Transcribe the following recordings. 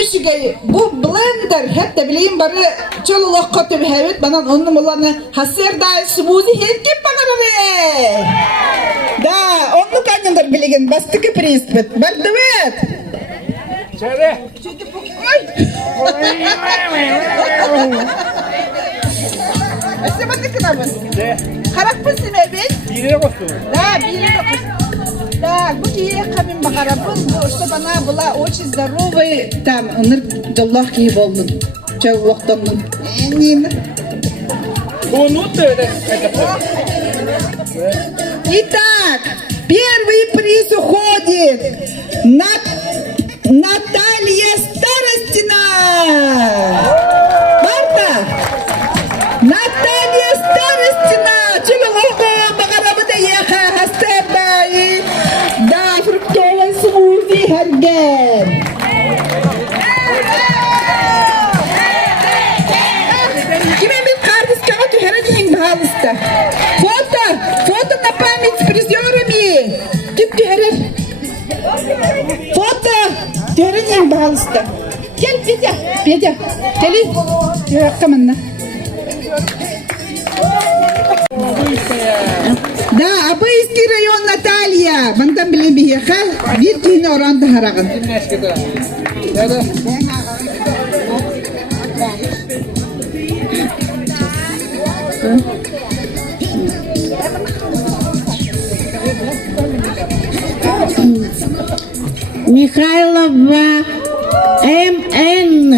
Öşüge bu blender hatta bileyim bari çoluluk kötü bir hevet bana onun olanı hasır da smoothie herkep bakarım. Da onu kanyandır bilegen bastıkı prispet. Bardavet. Çare. Ese bakın ama. Karak pısın evet. Birine koştu. Да, да, будь камин бахарабын, что бана была очень здоровый, там, Аллах ей волнун, чай вахтамун. Нина. Итак, первый приз уходит Наталья Старостина. Марта. Наталья Старостина. Чего бахарабыда еха хастербай. Да, фруктовый смузи харген. Пожалуйста. Фото на память с призерами. Фото. Тюрень, пожалуйста. Петя. Тели. Команда. Да, Абайский район Наталья. Бантам билеби. Вид түйне оранды хараган. Михайлова МН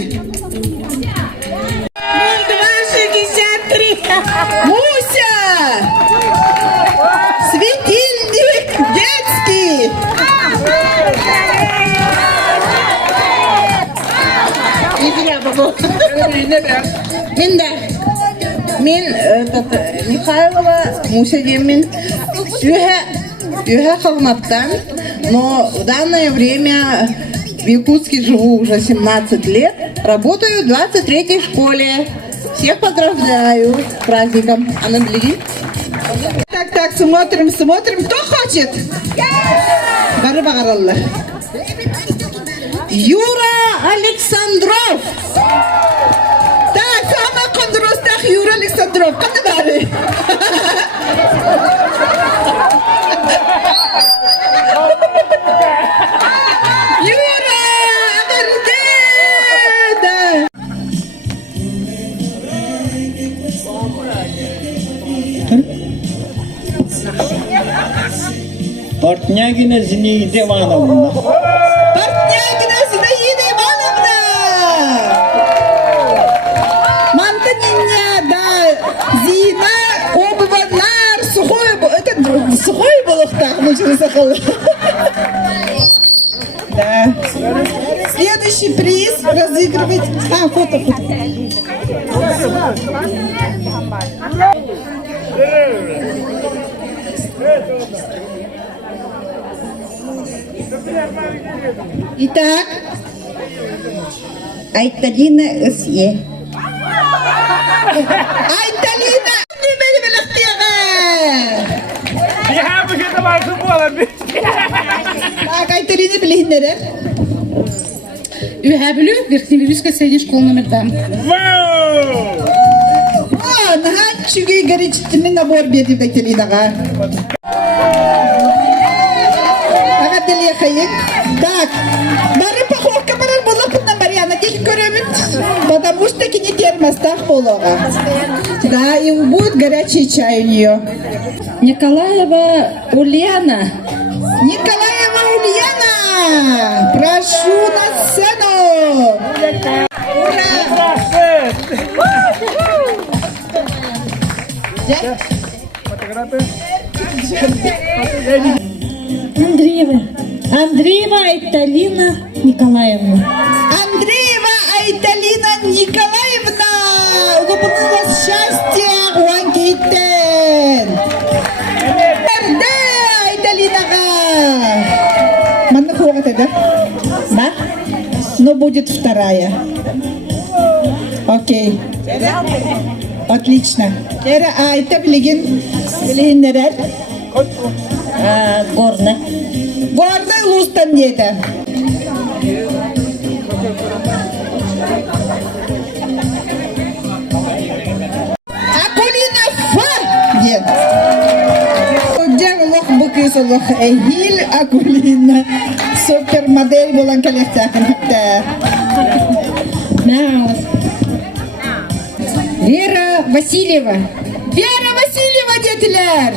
0263. Муся! Светильник детский! Мен Михайлова Муся Демин Юха Холматтан, но в данное время в Якутске живу уже 17 лет, работаю в 23-й школе. Всех поздравляю с праздником. Анабли. Так, смотрим. Кто хочет? Бары бағаралла. Юра Александров. Так, сама кондыростақ Юра Александров. Қанды бары? Юра! Ағырды! Портнягина Зинаида Ивановна. Портнягина Зинаида Ивановна! Мантаниня, да, Зина, обыванар, сухой был их так, мучили сахал. Да. Следующий приз разыгрывать. Фото. Итак, Айталина СЕ. Айталина! Не бeni belirtiyor. Ya bu kadar varsın bu adam. Так, Айталина bilhinleri. Ühəbülü Верхневирюйская средняя школа номер 2. Вау! О, нахай чугей горячительный набор бердим Айталинаға. Ага, деле хайык. Так, бары паховка барар болақынна Марьяна кек көремін. Потому что кене термостақ болуға. Да, и будет горячий чай у нее. Николаева Ульяна. Николаева Ульяна! Прошу на сцену! Ура! Андреева Айталина Николаевна. Андреева Айталина Николаевна! Улыбнула счастье, Уангейтен! Да, Айталинаға! Манны хуғат еді? Да? Но будет вторая. Окей. Отлично. Айта білгендер? Горный. Горный лустан деді. олох Эхил Акулина. Супермодель болан коллектакын хапта. Вера Васильева. Вера Васильева детилер.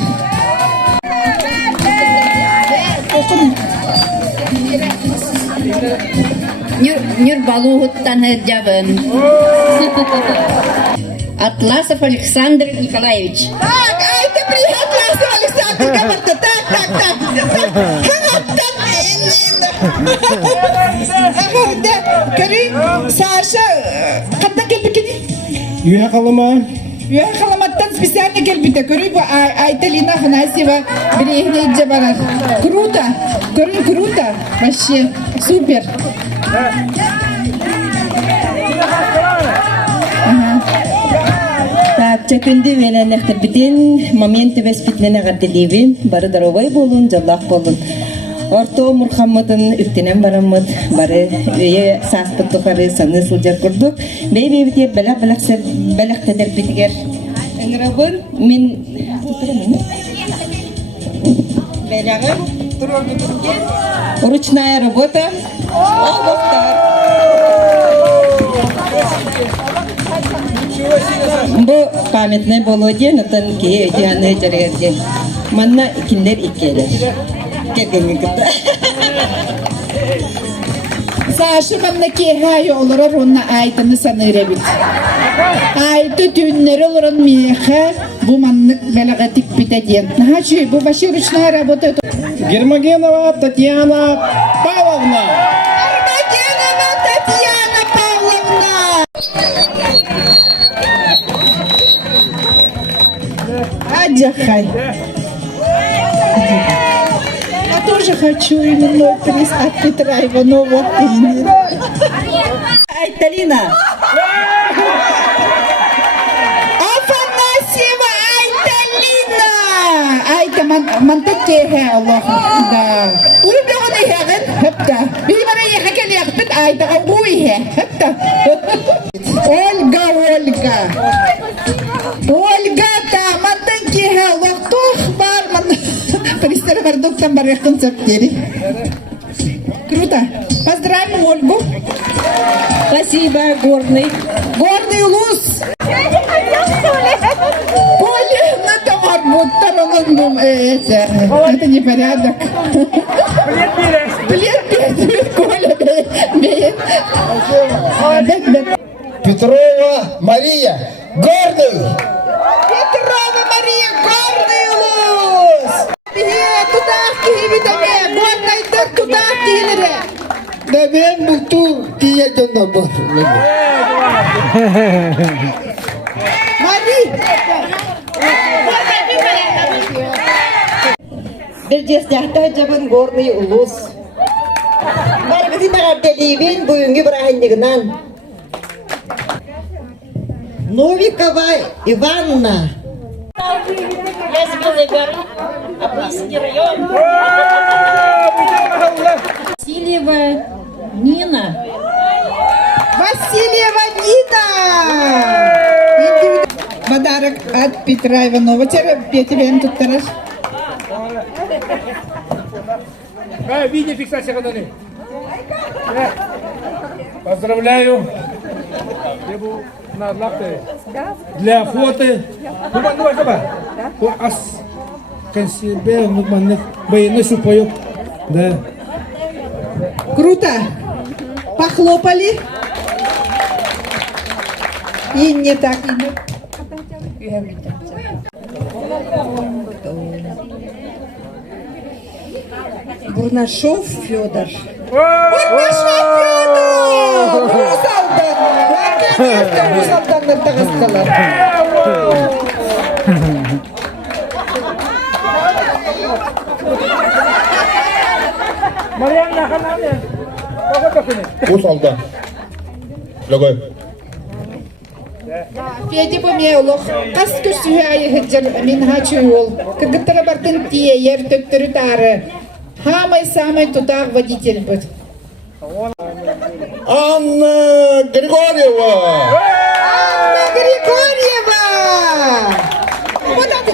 Нюрбалугуттан Джабын. Атласов Александр Николаевич. Так, ай ты приехала, Александр Габарта. Так. Көрі, Саша, қаттан келбекені? Юя қалыма. Я халаматтан специально келбите. Көрі bu Айталина Ханасева бірегіне жабарар. Круто, көрі круто. Вообще, супер. Так, чакынды веленехтер битен моменты веспитлене гадделибин, бары даровай болун, жаллах болун. Орто Мурхаммадын үктенен бараммыд, бары өйе саспыт тухары саны сылжар курдук. Бейбе бите белек тедер битигер. Эңрабын, мен... Белягы, ручная работа. Бу памятный болоден, отан ки өдяны жарерден. Манна икиндер иккелер. Кегенге кыта. Саша манна кехайы олорор онна айтыны саныйра бит. Айты түннері олорон меха бу маннык белагатик битеден. Хачи, бу баши ручная работа. Гермогенова Татьяна Павловна. Армагенова Татьяна Павловна. Аджахай. Я тоже хочу именной приз от Петра Иванова. Айталина! Афанасьева Айталина! Айта мантекеhe Allah. Да. Улбегоны хеген хепта. Бимара ехекел яхтык айтаға уйхе. Хепта. Ольга. Ольга-та мантекеhe Allah. Тух барман. Пристер бардуктан баряхтын септери. Круто. Поздравим Ольгу. Спасибо, горный. Горный улус. Коля, на товар будто это непорядок. Плед, Коля, бей. Петрова Мария. Гордый. Петрова Мария, горный улус. Туда кивитаме, горный так туда килере. Да мен бұлту тие жонна бар. Мари. Bir jestahta jabın горный улус. Барбызина гадделибин бүгүнгү бирахындыгынан. Новикова Иванна. Васильева Нина. Васильева Нина. Подарок от Петра Иванова. Петя, тут тараш. Видеофиксация канале. Поздравляю. Для фото. Давай. Ас консерве, военный супоёк. Да. Круто. Похлопали. И не так. Бурнашов Федор. Бурнашов Федор! Русалдан! Наконец-то Русалдан Дагестана. Mariana kanalnya. Ус алда. Логой. Федя помелох. Кас көсүхайы хыджар мен хачуол. Кыгыттара бартын тие ер төттөрү тары. Самый тутак водитель будет. Анна Григорьева. Анна Григорьева! Вот так.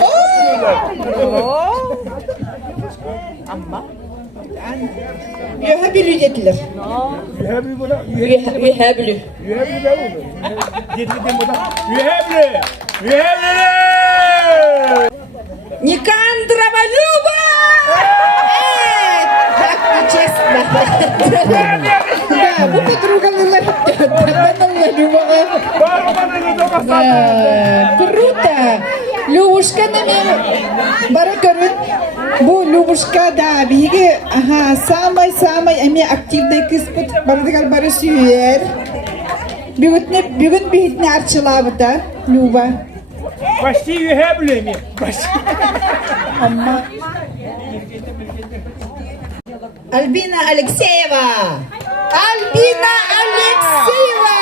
О! Ühebülü dediler. Ühebli bu da. Ühebülü. Ühebli de oldu. Getirdim bu da. Ühebli. Ühebli. Никандрова Люба! Как нечестно. Да, bu подругалар. Баналла Люба. Да, круто. Любушка нами бара көрүн. Бу Любушка да биги самай эми активный кыспыт бардыгар бары сүйер. Бүгүн бихитне арчылабыта Люба. Почти ühebli mi? Почти. Альбина Алексеева! Альбина Алексеева!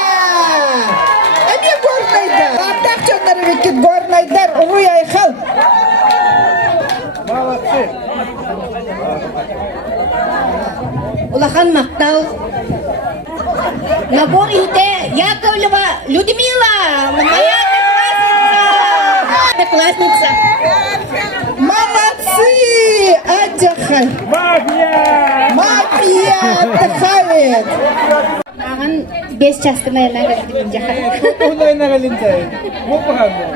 Эми горнайдар! Аттак жоннары бекет горнайдар! Уруй айхал! Молодцы. Улахан Мактау. Набор Ите Яковлева Людмила. Моя одноклассница. Молодцы! Аджахай! Мафия. Мафия отдыхает! Маған 5 жастың айлана кірдім жақар. Onu oyuna gelince. Bu bakalım.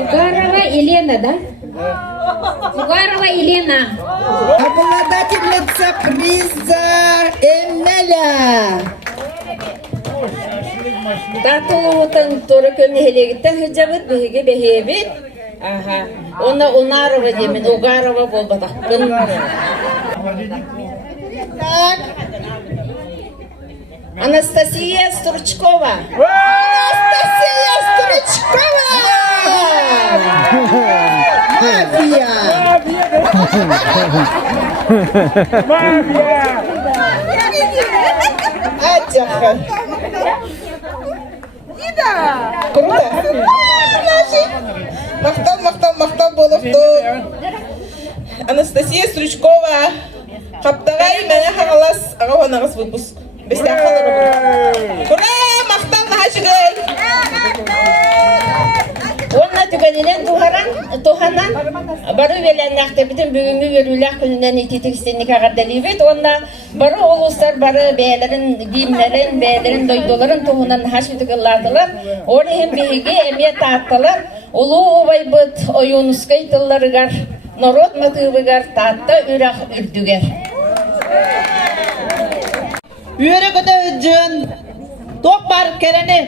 Угарова Елена, да? Угарова Елена. Обладательница приза Эмеля! Татулуутан торыкын хелегиттен хыжабыт биһиги бэһиэбит. Аха. Оны Унарова демин, Угарова болбатаккын. Так, Анастасия Стручкова. Анастасия Стручкова! Мафия! Мафия. Аджахай! Круто! Мақтал болықты. Анастасия Стручкова. Қаптағай мәне қағалас ағауанағыз выпуск. Бестен қалары бұл. Ура! Мақтал нағашығай! Онна түгенінен туханан бары веленнақта бітін бүгінгі өріләқ күнінен итетікістенік ағардалибет. Онна бары олыстар бары бәлерін, геймлерін, бәлерін, дойдоларын туғынан хашбітігіладылар. Орыхын бейге әме таттылар. Олу обайбыт ойонускай тылларығар, народ матығығар татта үрақ үрдігер. Үйері көті жүн. Тоқ бар керені.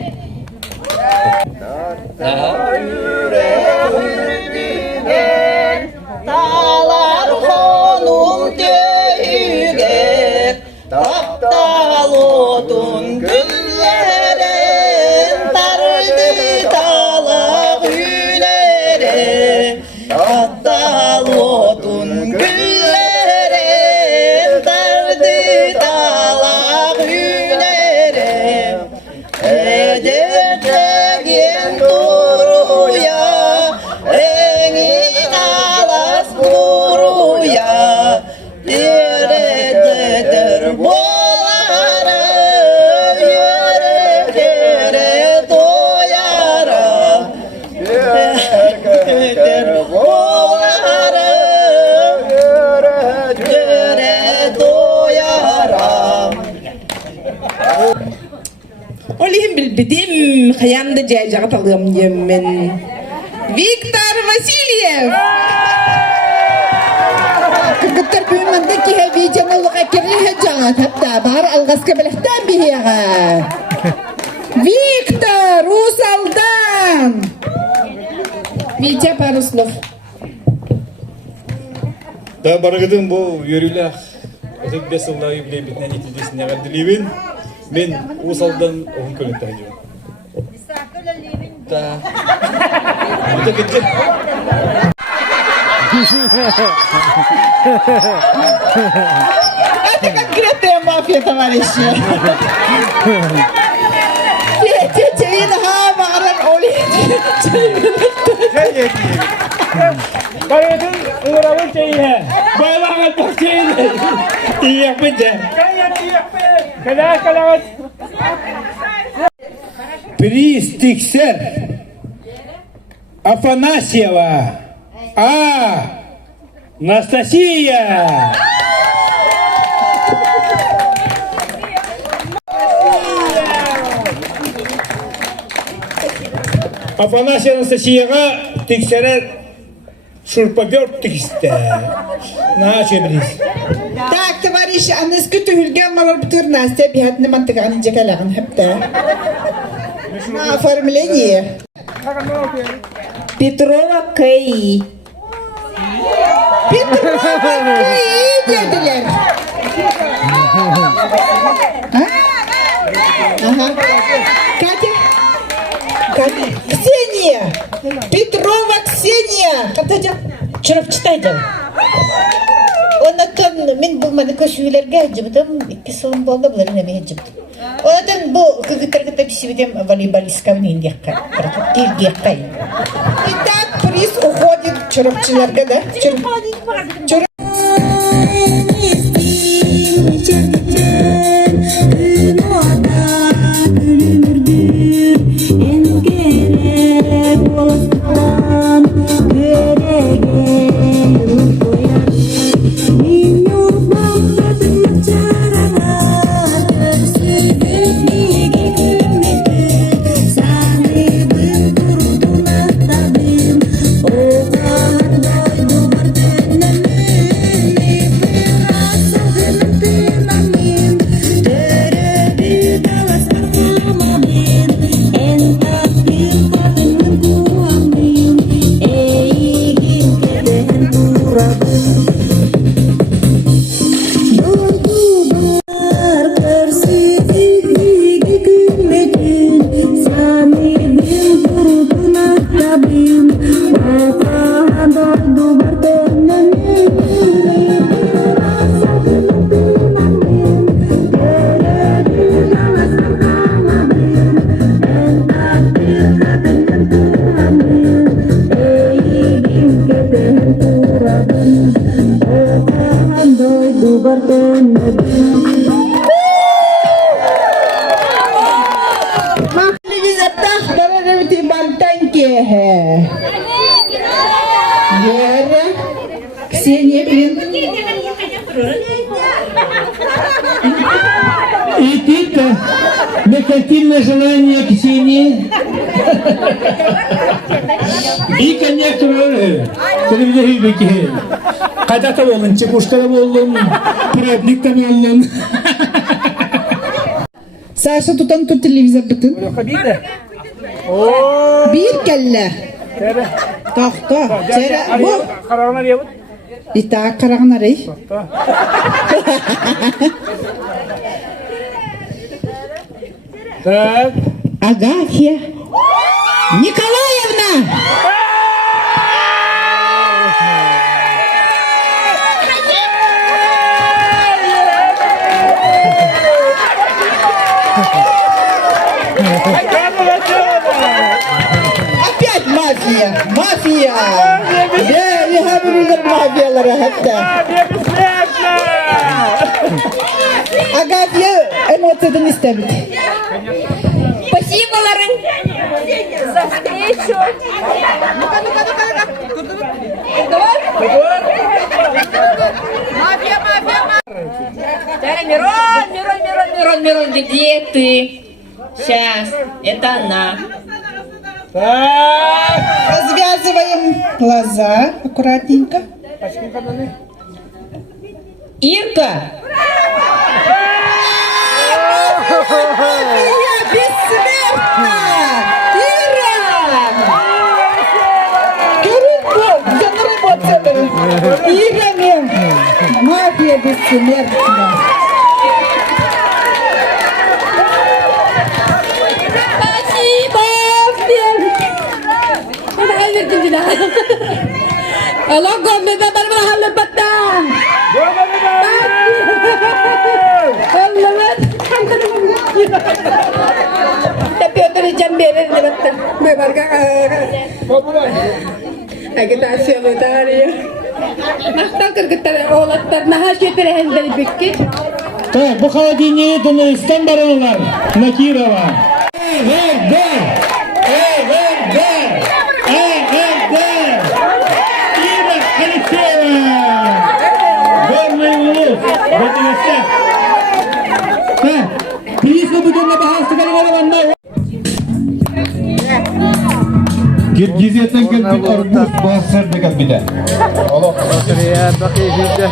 Talar konum tüyger, taptal odun güllerin, tardı talak yülerin, taptal odun güllerin, tardı talak yülerin, ederken duruya, engin alas buruya, diredir bolara, yere doyara, diredir bolara, yere doyara. Olayım bildim, hayamda caycağı talığım yemin. Виктор Васильев! Кыргыттар бүймандaki видеолыға керлігі жаңа тапта бар алғасқа біліқтен бейеға. Виктор Усалдан! Витя Паруслов. Да баргыдым бу йөрүләр. Өзек бесылда юбилей битнән итидесне гадилибин. Мен усалдан он көлөттә җибем. Да. Бу кетти. Это конкретная мафия, товарищи. Чейн Хамаран Оли. Barıdın uğravın şeyine. Bağlanın bak şeyine. İyi yapınca. Kadar. Приз Тиксер Афанасьева. Анастасия. Афанасия Анастасияға тексерер шурпабер тексті. Наша біліз. Так, товарищи, аныскі түйілген малар бұтыр Настя бейхатны мантығанын жекалағын хепті. Оформление. Петрова К.И. Петрова К.И. dediler. Ага. Катя. Ксения. Петрова Ксения. Катя. Чырып читайдым. Оннан мен бұл маны көшүүлерге жібдім, 2 сылым болды бұлар неме жібдім. Одан бұл кыгыттаргыта бисибидем волейболистка мендекка. Тиргекка. Итак, приз уходит чурупчиларга, да? Чуруп. Ксения, блин. И ты-то, меркантильное желание Ксении. И коньяк телевизор беки. Когда-то болдun, чепушкада болдun, правникта болдun. Саша тутан тут телевизор бүтін. Bir kelle. Toxta. Çere bu. Kararına diyemut. İta karağın arayı. Так. Агафья Николаевна. Опять мафия, мафия. Да, не говорили мафиялары hatta. Агафья эмоциядан истемит. Спасиболарын за встречу. Мирон, где ты? Сейчас, это она. Развязываем глаза аккуратненько. Ирка! Я бессмертна! Ира! Я наработала. Ира мен. Мафия бессмертна. Allah gombe ben mahalle batta. Allah tapi oturacağım bir yere batta. Merhaba. Agitasi betariya. Mahtal kırgıtlar oğlatlar nahaşetere hendeli bekki. Так, bu холодильник Донецкан баронlar. Накирова. Ира Алексеева. Горный улус. Вот и все. Так, приз мы будем на богатство, Киргизиядан келдик арбуз баасар деген биде. Allah. Bakıyor